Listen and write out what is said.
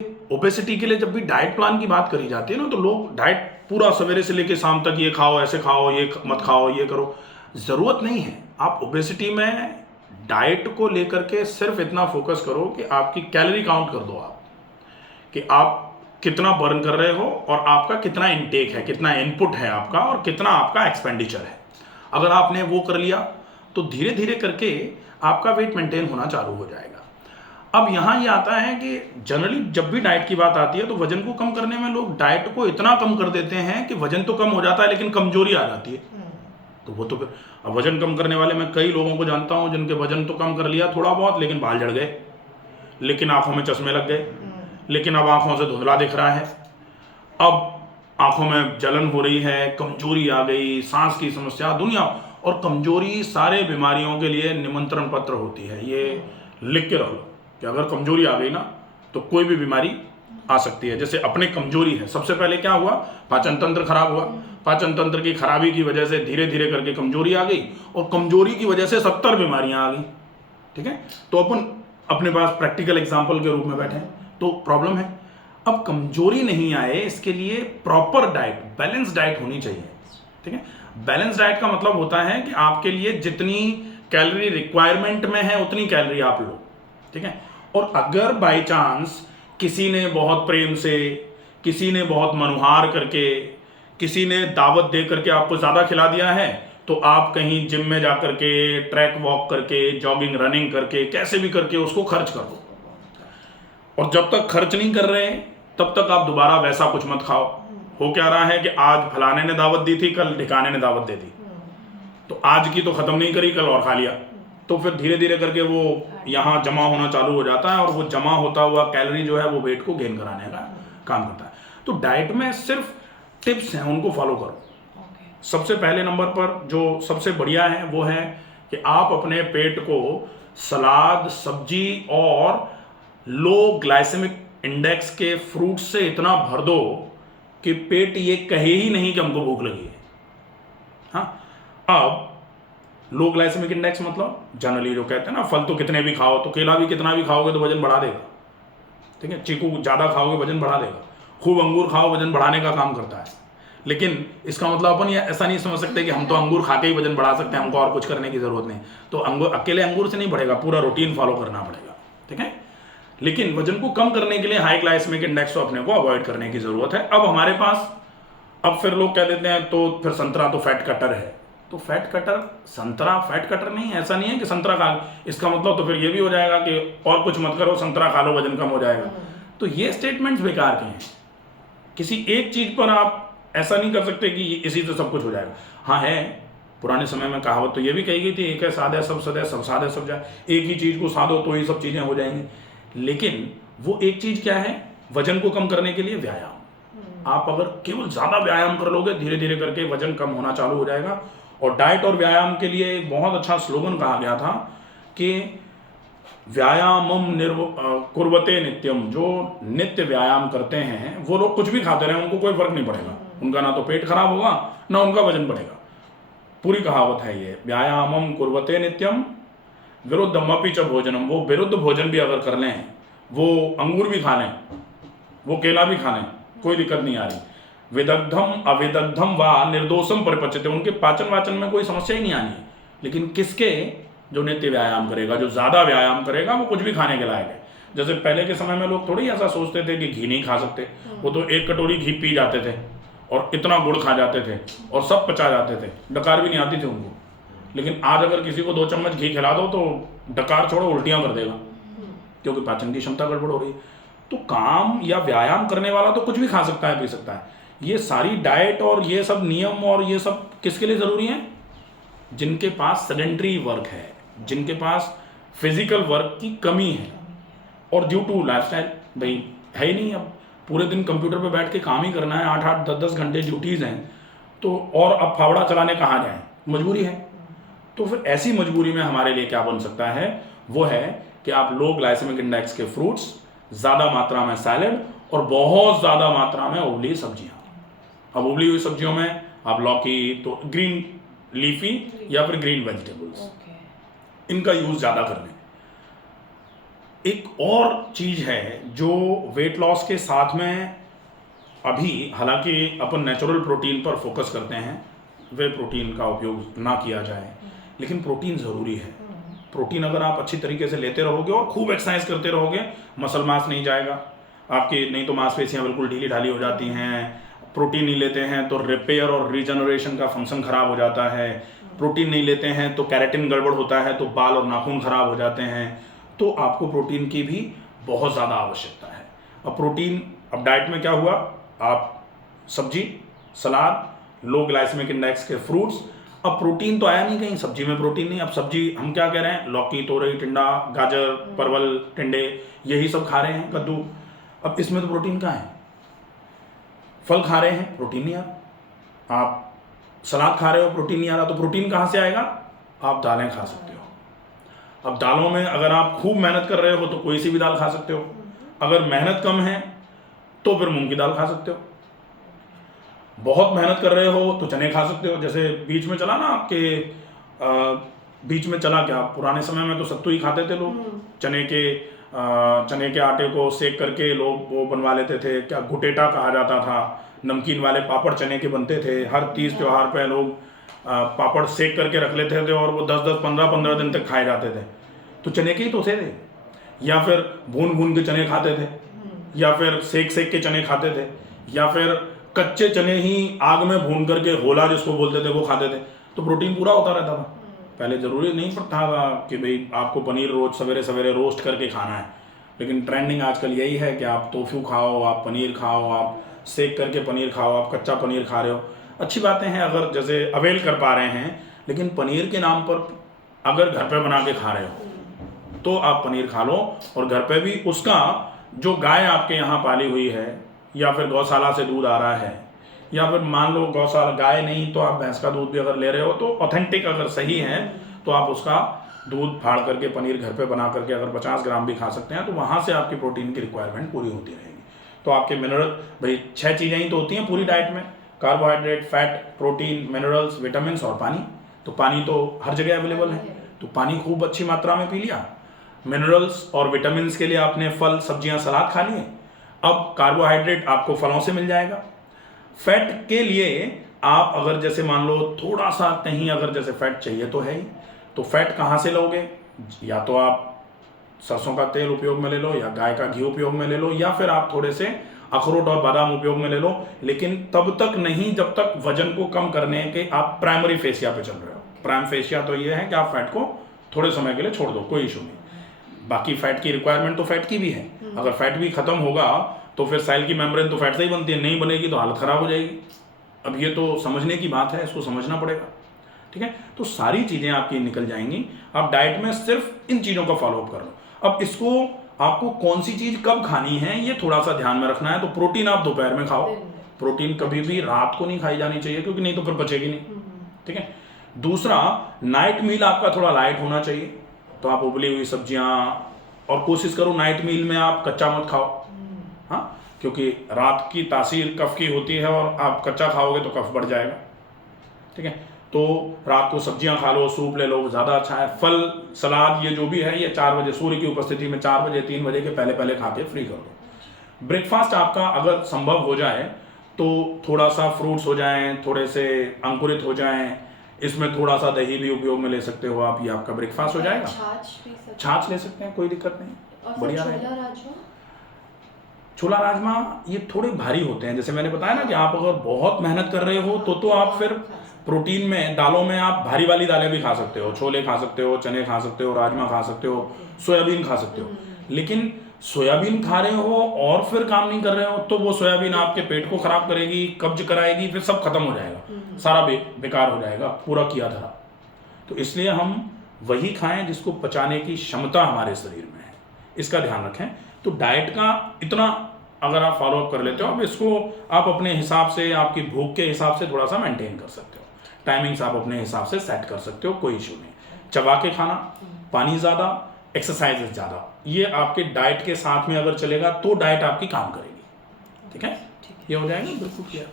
Obesity के लिए जब भी डाइट प्लान की बात करी जाती है ना, तो लोग डाइट पूरा सवेरे से लेके शाम तक ये खाओ, ऐसे खाओ, ये मत खाओ, ये करो। ज़रूरत नहीं है। आप ओबेसिटी में डाइट को लेकर के सिर्फ इतना फोकस करो कि आपकी कैलोरी काउंट कर दो आप, कि आप कितना बर्न कर रहे हो और आपका कितना इनटेक है, कितना इनपुट है आपका और कितना आपका एक्सपेंडिचर है। अगर आपने वो कर लिया तो धीरे धीरे करके आपका वेट मेंटेन होना चालू हो जाएगा। अब यहाँ ये आता है कि जनरली जब भी डाइट की बात आती है तो वजन को कम करने में लोग डाइट को इतना कम कर देते हैं कि वजन तो कम हो जाता है लेकिन कमजोरी आ जाती है। तो वो तो फिर अब वजन कम करने वाले मैं कई लोगों को जानता हूँ जिनके वजन तो कम कर लिया थोड़ा बहुत, लेकिन बाल झड़ गए, लेकिन आंखों में चश्मे लग गए, लेकिन अब आंखों से धुंधला दिख रहा है, अब आंखों में जलन हो रही है, कमजोरी आ गई, सांस की समस्या, दुनिया। और कमजोरी सारे बीमारियों के लिए निमंत्रण पत्र होती है। ये लिख के रख लो कि अगर कमजोरी आ गई ना तो कोई भी बीमारी आ सकती है। जैसे अपने कमजोरी है, सबसे पहले क्या हुआ, पाचन तंत्र खराब हुआ, पाचन तंत्र की खराबी की वजह से धीरे धीरे करके कमजोरी आ गई और कमजोरी की वजह से 70 बीमारियां आ गई। ठीक है, तो अपन अपने पास प्रैक्टिकल एग्जाम्पल के रूप में बैठे हैं तो प्रॉब्लम है। अब कमजोरी नहीं आए इसके लिए प्रॉपर डाइट, बैलेंस डाइट होनी चाहिए। ठीक है, बैलेंस डाइट का मतलब होता है कि आपके लिए जितनी कैलोरी रिक्वायरमेंट में है उतनी कैलोरी आप लो। ठीक है, और अगर बाय चांस किसी ने बहुत प्रेम से, किसी ने बहुत मनुहार करके, किसी ने दावत दे करके आपको ज़्यादा खिला दिया है तो आप कहीं जिम में जा करके, ट्रैक वॉक करके, जॉगिंग रनिंग करके, कैसे भी करके उसको खर्च कर दो। और जब तक खर्च नहीं कर रहे तब तक आप दोबारा वैसा कुछ मत खाओ। हो क्या रहा है कि आज फलाने ने दावत दी थी, कल ढिकाने ने दावत दे दी, तो आज की तो खत्म नहीं करी, कल और खा लिया, तो फिर धीरे धीरे करके वो यहाँ जमा होना चालू हो जाता है और वो जमा होता हुआ कैलोरी जो है वो वेट को गेन कराने का काम करता है। तो डाइट में सिर्फ टिप्स हैं, उनको फॉलो करो। सबसे पहले नंबर पर जो सबसे बढ़िया है वो है कि आप अपने पेट को सलाद, सब्जी और लो ग्लाइसेमिक इंडेक्स के फ्रूट से इतना भर दो कि पेट ये कहे ही नहीं कि हमको भूख लगी है। हाँ, अब लो ग्लाइसेमिक इंडेक्स मतलब जनरली जो कहते हैं ना, फल तो कितने भी खाओ, तो केला भी कितना भी खाओगे तो वजन बढ़ा देगा। ठीक है, चीकू ज़्यादा खाओगे वजन बढ़ा देगा, खूब अंगूर खाओ वजन बढ़ाने का काम करता है। लेकिन इसका मतलब अपन ये ऐसा नहीं समझ सकते कि हम तो अंगूर खा के ही वजन बढ़ा सकते हैं, हमको और कुछ करने की जरूरत नहीं। तो अंगूर अकेले अंगूर से नहीं बढ़ेगा, पूरा रूटीन फॉलो करना पड़ेगा। ठीक है, लेकिन वजन को कम करने के लिए हाई ग्लाइसेमिक इंडेक्स को अपने को अवॉइड करने की जरूरत है। अब हमारे पास, अब फिर लोग कह देते हैं तो फिर संतरा तो फैट कटर है। तो फैट कटर, संतरा फैट कटर नहीं है, ऐसा नहीं है कि संतरा खा, इसका मतलब तो फिर ये भी हो जाएगा कि और कुछ मत करो, संतरा खा लो वजन कम हो जाएगा। तो ये स्टेटमेंट्स बेकार के हैं। किसी एक चीज पर आप ऐसा नहीं कर सकते कि इसी से सब कुछ हो जाएगा। हाँ है, पुराने समय में कहावत तो ये भी कही गई थी, एक है सादे सब सदे, सब सादे सब जाए। एक ही चीज को साधो तो ये सब चीजें हो जाएंगी। लेकिन वो एक चीज क्या है, वजन को कम करने के लिए व्यायाम। आप अगर केवल ज्यादा व्यायाम कर लोगे, धीरे धीरे करके वजन कम होना चालू हो जाएगा। और डाइट और व्यायाम के लिए एक बहुत अच्छा स्लोगन कहा गया था कि व्यायामम कुर्वते नित्यम। जो नित्य व्यायाम करते हैं वो लोग कुछ भी खाते रहे, उनको कोई फर्क नहीं पड़ेगा, उनका ना तो पेट खराब होगा ना उनका वजन बढ़ेगा। पूरी कहावत है ये, व्यायामम कुर्वते नित्यम विरुद्धमपि च भोजनम। वो विरुद्ध भोजन भी अगर कर लें, वो अंगूर भी खा लें, वो केला भी खा लें, कोई दिक्कत नहीं आ रही। विदग्धम अविदग्धम व निर्दोषम परिपच्यते, उनके पाचन वाचन में कोई समस्या ही नहीं आनी है। लेकिन किसके, जो नित्य व्यायाम करेगा, जो ज्यादा व्यायाम करेगा, वो कुछ भी खाने के लायक है। जैसे पहले के समय में लोग थोड़ी ऐसा सोचते थे कि घी नहीं खा सकते, वो तो एक कटोरी घी पी जाते थे और इतना गुड़ खा जाते थे और सब पचा जाते थे, डकार भी नहीं आती थी उनको। लेकिन आज अगर किसी को 2 चम्मच घी खिला दो तो डकार छोड़ो उल्टियां कर देगा, क्योंकि पाचन की क्षमता गड़बड़ हो रही है। तो काम या व्यायाम करने वाला तो कुछ भी खा सकता है, पी सकता है। ये सारी डाइट और ये सब नियम और ये सब किसके लिए जरूरी है? जिनके पास सेडेंटरी वर्क है, जिनके पास फिजिकल वर्क की कमी है और ड्यू टू लाइफस्टाइल, भाई है ही नहीं, अब पूरे दिन कंप्यूटर पे बैठ के काम ही करना है, 8-8 10-10 घंटे ड्यूटीज हैं, तो और अब फावड़ा चलाने कहाँ जाए, मजबूरी है। तो फिर ऐसी मजबूरी में हमारे लिए क्या बन सकता है, वो है कि आप लो ग्लाइसेमिक इंडेक्स के फ्रूट्स, ज़्यादा मात्रा में सैलेड और बहुत ज़्यादा मात्रा में उबली सब्जियाँ। अब उबली हुई सब्जियों में आप लौकी, तो ग्रीन लीफी या फिर ग्रीन वेजिटेबल्स, इनका यूज़ ज़्यादा कर लें। एक और चीज़ है जो वेट लॉस के साथ में, अभी हालांकि अपन नेचुरल प्रोटीन पर फोकस करते हैं, वे प्रोटीन का उपयोग ना किया जाए, लेकिन प्रोटीन ज़रूरी है। प्रोटीन अगर आप अच्छी तरीके से लेते रहोगे और खूब एक्सरसाइज करते रहोगे, मसल मास नहीं जाएगा आपकी, नहीं तो मांसपेशियाँ बिल्कुल ढीली ढाली हो जाती हैं। प्रोटीन नहीं लेते हैं तो रिपेयर और रीजनरेशन का फंक्शन खराब हो जाता है। प्रोटीन नहीं लेते हैं तो कैरेटिन गड़बड़ होता है, तो बाल और नाखून खराब हो जाते हैं। तो आपको प्रोटीन की भी बहुत ज़्यादा आवश्यकता है। अब प्रोटीन, अब डाइट में क्या हुआ, आप सब्जी, सलाद, लो ग्लाइसेमिक इंडेक्स के फ्रूट्स। अब प्रोटीन तो आया नहीं कहीं, सब्जी में प्रोटीन नहीं। अब सब्जी हम क्या कह रहे हैं, लौकी, तोरई, टिंडा, गाजर, परवल, टिंडे, यही सब खा रहे हैं, कद्दू। अब इसमें तो प्रोटीन कहाँ है? फल खा रहे हैं, प्रोटीन नहीं आ रहा। आप सलाद खा रहे हो, प्रोटीन नहीं आ रहा, तो प्रोटीन कहाँ से आएगा? आप दालें खा सकते हो। अब दालों में अगर आप खूब मेहनत कर रहे हो तो कोई सी भी दाल खा सकते हो। अगर मेहनत कम है तो फिर मूंग की दाल खा सकते हो। बहुत मेहनत कर रहे हो तो चने खा सकते हो। जैसे बीच में चला ना आपके, बीच में चला क्या, पुराने समय में तो सत्तू ही खाते थे लोग। चने के आटे को सेक करके लोग वो बनवा लेते थे, क्या गुटेटा कहा जाता था। नमकीन वाले पापड़ चने के बनते थे। हर तीज त्योहार पे लोग पापड़ सेक करके रख लेते थे और वो 10-10, 15-15 दिन तक खाए जाते थे। तो चने के ही तो थे। या फिर भून भून के चने खाते थे, या फिर सेक सेक के चने खाते थे, या फिर कच्चे चने ही आग में भून करके होला जिसको बोलते थे वो खाते थे। तो प्रोटीन पूरा होता रहता था। पहले ज़रूरी नहीं पड़ता था कि भाई आपको पनीर रोज सवेरे सवेरे रोस्ट करके खाना है, लेकिन ट्रेंडिंग आजकल यही है कि आप टोफू खाओ, आप पनीर खाओ, आप सेक करके पनीर खाओ, आप कच्चा पनीर खा रहे हो। अच्छी बातें हैं अगर जैसे अवेल कर पा रहे हैं, लेकिन पनीर के नाम पर अगर घर पे बना के खा रहे हो तो आप पनीर खा लो। और घर पे भी उसका जो गाय आपके यहाँ पाली हुई है, या फिर गौशाला से दूध आ रहा है, या फिर मान लो गौशाला गाय नहीं तो आप भैंस का दूध भी अगर ले रहे हो तो ऑथेंटिक अगर सही है तो आप उसका दूध फाड़ करके पनीर घर पे बना करके अगर 50 ग्राम भी खा सकते हैं तो वहाँ से आपकी प्रोटीन की रिक्वायरमेंट पूरी होती रहेगी। तो आपके मिनरल, भाई 6 चीज़ें ही तो होती हैं पूरी डाइट में, carbohydrate, fat, protein, minerals, vitamin और पानी। तो पानी तो हर जगह अवेलेबल है, तो पानी खूब अच्छी मात्रा में पी लिया। मिनरल्स और विटामिन के लिए आपने फल, सब्जियां, सलाद खा लिए। अब कार्बोहाइड्रेट आपको फलों से मिल जाएगा। फैट के लिए आप अगर जैसे मान लो थोड़ा सा कहीं अगर जैसे फैट चाहिए तो है ही, तो फैट कहाँ से लोगे? या तो आप सरसों का तेल उपयोग में ले लो, या गाय का घी उपयोग में ले लो, या फिर आप थोड़े से अखरोट और बादाम उपयोग में ले लो। लेकिन तब तक नहीं जब तक वजन को कम करने के आप प्राइमरी फेशिया पे चल रहे हो। प्राइम फेशिया तो ये है कि आप फैट को थोड़े समय के लिए छोड़ दो, कोई इशू नहीं। बाकी फैट की रिक्वायरमेंट तो फैट की भी है। अगर फैट भी खत्म होगा तो फिर सेल की मेम्ब्रेन तो फैट से ही बनती है, नहीं बनेगी तो हालत खराब हो जाएगी। अब ये तो समझने की बात है, इसको समझना पड़ेगा, ठीक है। तो सारी चीज़ें आपकी निकल जाएंगी। आप डाइट में सिर्फ इन चीज़ों का फॉलोअप कर लो। अब इसको आपको कौन सी चीज़ कब खानी है ये थोड़ा सा ध्यान में रखना है। तो प्रोटीन आप दोपहर में खाओ, प्रोटीन कभी भी रात को नहीं खाई जानी चाहिए, क्योंकि नहीं तो फिर बचेगी नहीं, ठीक है। दूसरा, नाइट मील आपका थोड़ा लाइट होना चाहिए। तो आप उबली हुई सब्जियां, और कोशिश करो नाइट मील में आप कच्चा मत खाओ, हाँ, क्योंकि रात की तासीर कफ की होती है और आप कच्चा खाओगे तो कफ बढ़ जाएगा, ठीक है। तो रात को सब्जियां खा लो, सूप ले लो, ज़्यादा अच्छा है। फल, सलाद, ये जो भी है ये 4 बजे सूर्य की उपस्थिति में 4 बजे 3 बजे के पहले पहले खा के फ्री कर दो। ब्रेकफास्ट आपका अगर संभव हो जाए तो थोड़ा सा फ्रूट्स हो जाएं, थोड़े से अंकुरित हो जाएं, इसमें थोड़ा सा दही भी उपयोग में ले सकते हो आप, ये आपका ब्रेकफास्ट हो जाएगा। छाछ ले सकते हैं, कोई दिक्कत नहीं, बढ़िया रहेगा। छोला राजमा ये थोड़े भारी होते हैं, जैसे मैंने बताया ना कि आप अगर बहुत मेहनत कर रहे हो तो आप फिर प्रोटीन में, दालों में आप भारी वाली दालें भी खा सकते हो, छोले खा सकते हो, चने खा सकते हो, राजमा खा सकते हो, सोयाबीन खा सकते हो। लेकिन सोयाबीन खा रहे हो और फिर काम नहीं कर रहे हो तो वो सोयाबीन आपके पेट को खराब करेगी, कब्ज कराएगी, फिर सब खत्म हो जाएगा, सारा बेकार हो जाएगा, पूरा किया धरा। तो इसलिए हम वही खाएं जिसको पचाने की क्षमता हमारे शरीर में है, इसका ध्यान रखें। तो डाइट का इतना अगर आप फॉलोअप कर लेते हो, अब इसको आप अपने हिसाब से, आपकी भूख के हिसाब से थोड़ा सा मेंटेन कर सकते हो। टाइमिंग्स आप अपने हिसाब से सेट कर सकते हो, कोई इशू नहीं। चबा के खाना, पानी ज़्यादा, एक्सरसाइजेस ज़्यादा, ये आपके डाइट के साथ में अगर चलेगा तो डाइट आपकी काम करेगी, ठीक है। ये हो जाएगा, बिल्कुल क्लियर।